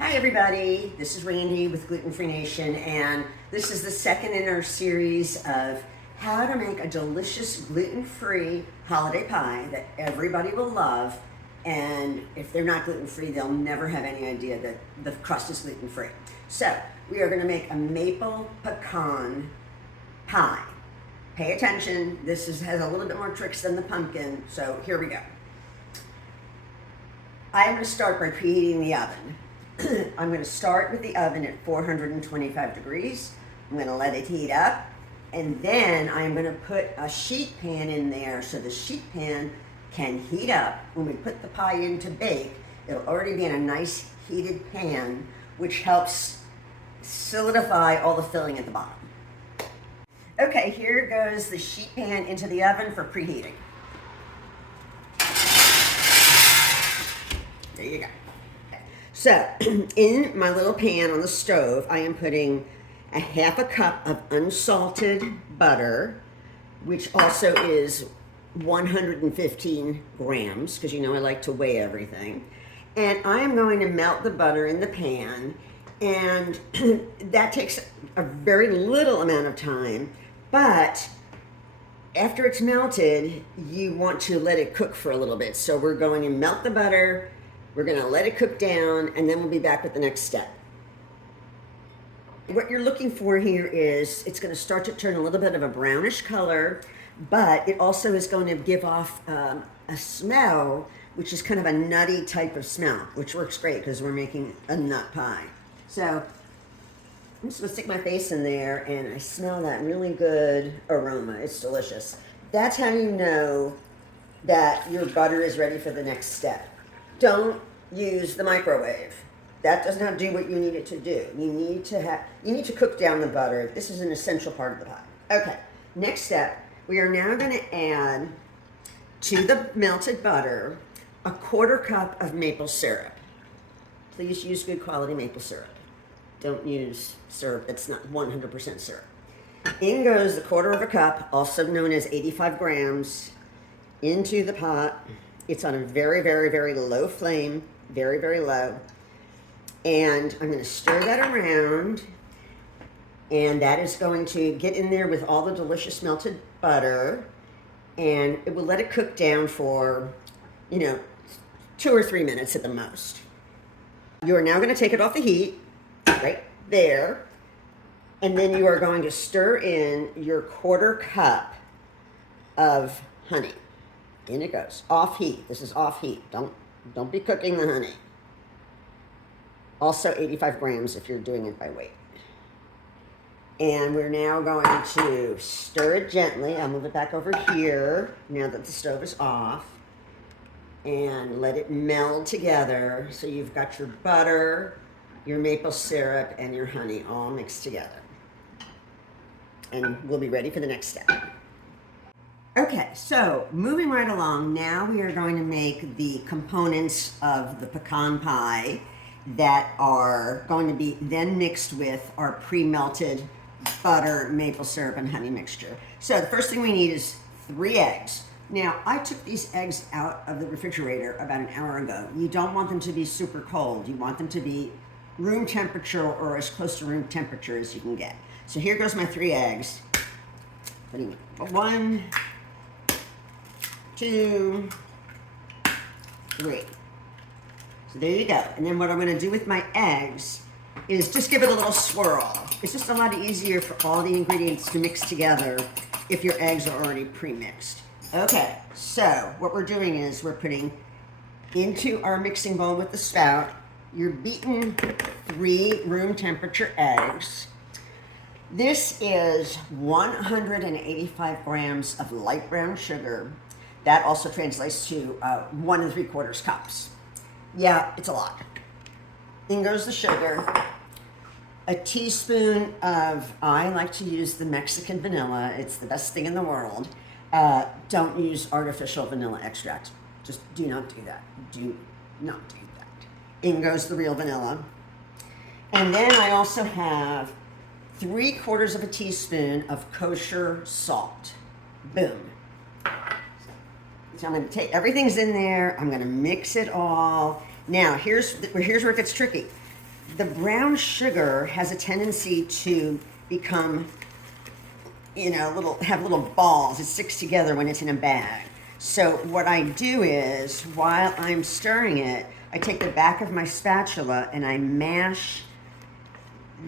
Hi everybody, this is Randy with Gluten Free Nation, and this is the second in our series of how to make a delicious gluten-free holiday pie that everybody will love. And if they're not gluten-free, they'll never have any idea that the crust is gluten-free. So we are going to make a maple pecan pie. Pay attention, has a little bit more tricks than the pumpkin, so here we go. I'm going to start by preheating the oven. I'm going to start with the oven at 425 degrees. I'm going to let it heat up, and then I'm going to put a sheet pan in there so the sheet pan can heat up. When we put the pie in to bake, it'll already be in a nice heated pan, which helps solidify all the filling at the bottom. Okay, here goes the sheet pan into the oven for preheating. There you go. So, in my little pan on the stove, I am putting a half a cup of unsalted butter, which also is 115 grams, because you know I like to weigh everything. And I am going to melt the butter in the pan, and that takes a very little amount of time, but after it's melted, you want to let it cook for a little bit. So we're going to melt the butter, we're going to let it cook down, and then we'll be back with the next step. What you're looking for here is it's going to start to turn a little bit of a brownish color, but it also is going to give off a smell, which is kind of a nutty type of smell, which works great because we're making a nut pie. So I'm just going to stick my face in there, and I smell that really good aroma. It's delicious. That's how you know that your butter is ready for the next step. Don't use the microwave. That does not do what you need it to do. You need to cook down the butter. This is an essential part of the pie. Okay, next step, we are now going to add to the melted butter a 1/4 cup of maple syrup. Please use good quality maple syrup. Don't use syrup that's not 100% syrup. In goes the 1/4 cup, also known as 85 grams, into the pot. It's on a very, very, very low flame, very, very low. And I'm going to stir that around, and that is going to get in there with all the delicious melted butter, and it will let it cook down for, 2 or 3 minutes at the most. You are now going to take it off the heat, right there, and then you are going to stir in your 1/4 cup of honey. In it goes. Off heat. This is off heat. Don't be cooking the honey. Also 85 grams if you're doing it by weight. And we're now going to stir it gently. I'll move it back over here now that the stove is off. And let it meld together so you've got your butter, your maple syrup, and your honey all mixed together. And we'll be ready for the next step. Okay, so moving right along, now we are going to make the components of the pecan pie that are going to be then mixed with our pre-melted butter, maple syrup, and honey mixture. So the first thing we need is 3 eggs. Now, I took these eggs out of the refrigerator about an hour ago. You don't want them to be super cold. You want them to be room temperature or as close to room temperature as you can get. So here goes my 3 eggs. Putting 1, 2, 3. So there you go. And then what I'm going to do with my eggs is just give it a little swirl. It's just a lot easier for all the ingredients to mix together if your eggs are already pre-mixed. Okay, so what we're doing is we're putting into our mixing bowl with the spout your beaten 3 room temperature eggs. This is 185 grams of light brown sugar. That also translates to 1 3/4 cups. Yeah, it's a lot. In goes the sugar. A teaspoon of, I like to use the Mexican vanilla. It's the best thing in the world. Don't use artificial vanilla extract. Just do not do that. Do not do that. In goes the real vanilla. And then I also have 3/4 teaspoon of kosher salt. Boom. So I'm going to take, everything's in there. I'm going to mix it all. Now, here's where it gets tricky. the brown sugar has a tendency to become, have little balls. It sticks together when it's in a bag. So what I do is, while I'm stirring it, I take the back of my spatula and I mash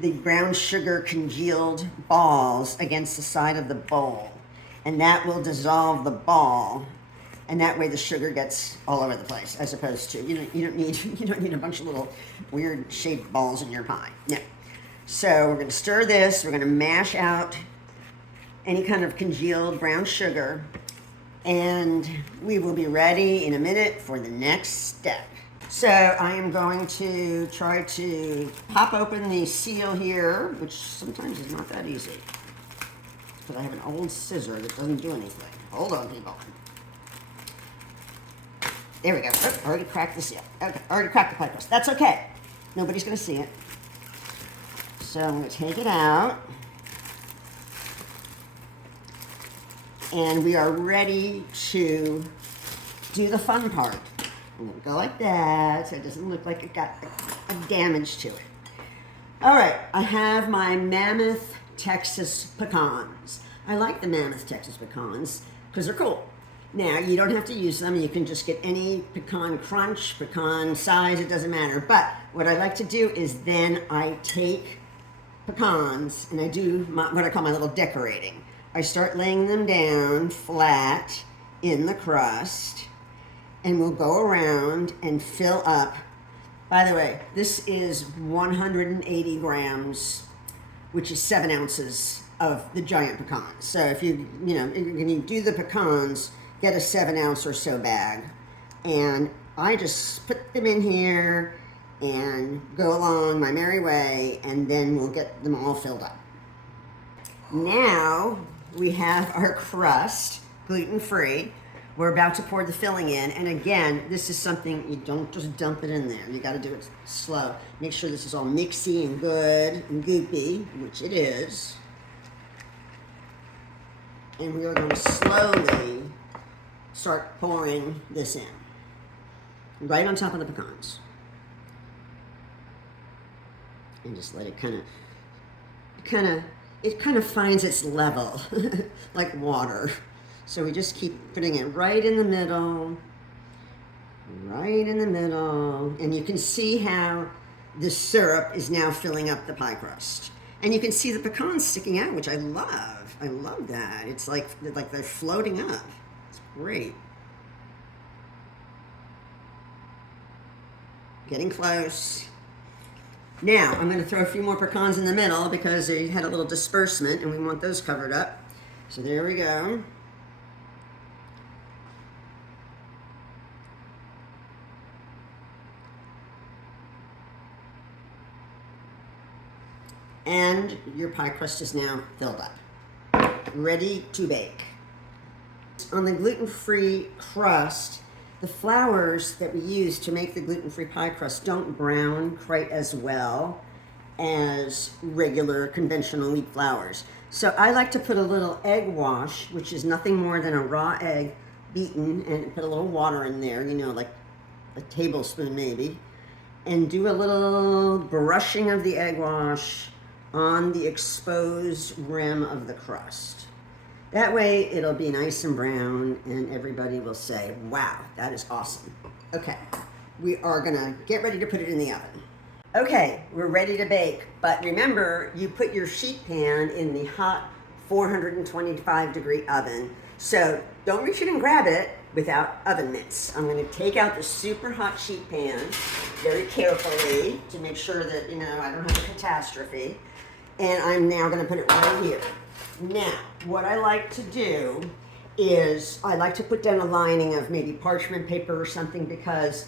the brown sugar congealed balls against the side of the bowl. And that will dissolve the ball. And that way the sugar gets all over the place, as opposed to, you don't need a bunch of little weird shaped balls in your pie. No. So we're gonna stir this, we're gonna mash out any kind of congealed brown sugar, and we will be ready in a minute for the next step. So I am going to try to pop open the seal here, which sometimes is not that easy, because I have an old scissor that doesn't do anything. Hold on, people. There we go. Oh, already cracked the seal. Okay, already cracked the pie crust. That's okay. Nobody's going to see it. So I'm going to take it out. And we are ready to do the fun part. I'm going to go like that so it doesn't look like it got a damage to it. All right, I have my Mammoth Texas pecans. I like the Mammoth Texas pecans because they're cool. Now, you don't have to use them. You can just get any pecan crunch, pecan size, it doesn't matter. But what I like to do is then I take pecans and I do what I call my little decorating. I start laying them down flat in the crust, and we'll go around and fill up. By the way, this is 180 grams, which is 7 ounces of the giant pecans. So if when you do the pecans, get a 7 ounce or so bag, and I just put them in here and go along my merry way, and then we'll get them all filled up. Now we have our crust, gluten-free. We're about to pour the filling in, and again, this is something you don't just dump it in there. You got to do it slow. Make sure this is all mixy and good and goopy, which it is. And we are going to slowly start pouring this in, right on top of the pecans, and just let it kind of finds its level, like water. So we just keep putting it right in the middle, and you can see how the syrup is now filling up the pie crust, and you can see the pecans sticking out, which I love. I love that. It's like they're floating up. Great. Getting close. Now, I'm going to throw a few more pecans in the middle because they had a little disbursement and we want those covered up. So there we go. And your pie crust is now filled up. Ready to bake. On the gluten-free crust, the flours that we use to make the gluten-free pie crust don't brown quite as well as regular conventional wheat flours. So I like to put a little egg wash, which is nothing more than a raw egg beaten, and put a little water in there, like a tablespoon maybe, and do a little brushing of the egg wash on the exposed rim of the crust. That way it'll be nice and brown and everybody will say, wow, that is awesome. Okay, we are gonna get ready to put it in the oven. Okay, we're ready to bake, but remember, you put your sheet pan in the hot 425-degree oven, so don't reach in and grab it without oven mitts. I'm gonna take out the super hot sheet pan very carefully to make sure that, I don't have a catastrophe, and I'm now gonna put it right here. Now, what I like to do is I like to put down a lining of maybe parchment paper or something, because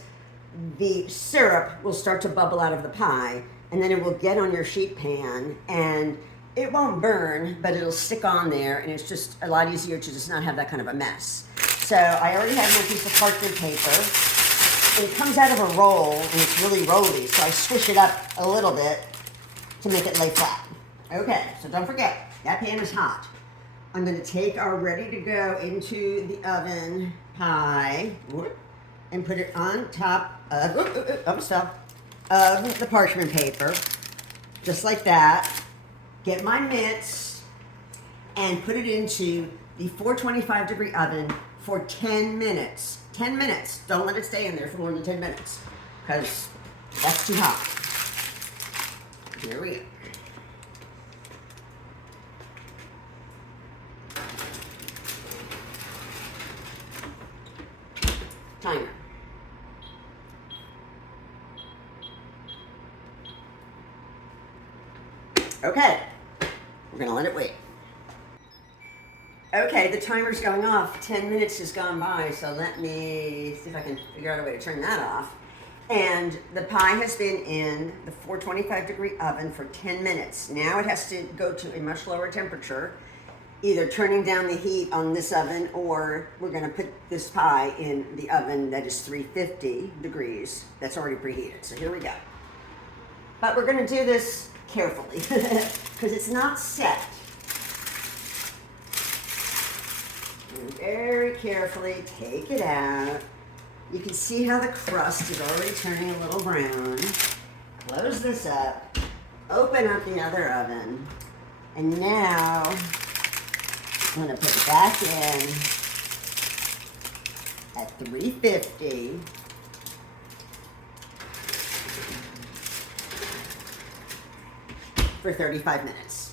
the syrup will start to bubble out of the pie, and then it will get on your sheet pan, and it won't burn, but it'll stick on there, and it's just a lot easier to just not have that kind of a mess. So I already have my piece of parchment paper. It comes out of a roll, and it's really rolly, so I swish it up a little bit to make it lay flat. Okay, so don't forget, that pan is hot. I'm going to take our ready to go into the oven pie and put it on top of, of the parchment paper, just like that. Get my mitts and put it into the 425 degree oven for 10 minutes. 10 minutes. Don't let it stay in there for more than 10 minutes because that's too hot. Here we go. Timer. Okay, we're gonna let it wait. Okay, the timer's going off. 10 minutes has gone by, so let me see if I can figure out a way to turn that off. And the pie has been in the 425 degree oven for 10 minutes. Now it has to go to a much lower temperature, either turning down the heat on this oven, or we're gonna put this pie in the oven that is 350 degrees. That's already preheated, so here we go. But we're gonna do this carefully because it's not set. And very carefully take it out. You can see how the crust is already turning a little brown. Close this up, open up the other oven, and now I'm gonna put it back in at 350. For 35 minutes.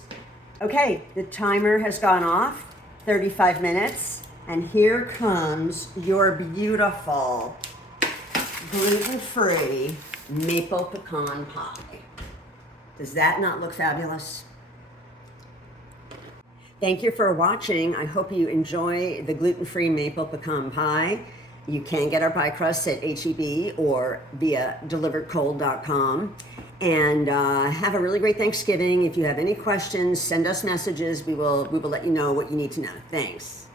Okay, the timer has gone off, 35 minutes, and here comes your beautiful gluten-free maple pecan pie. Does that not look fabulous? Thank you for watching. I hope you enjoy the gluten-free maple pecan pie. You can get our pie crusts at H-E-B or via deliveredcold.com. And have a really great Thanksgiving. If you have any questions, send us messages. We will let you know what you need to know. Thanks.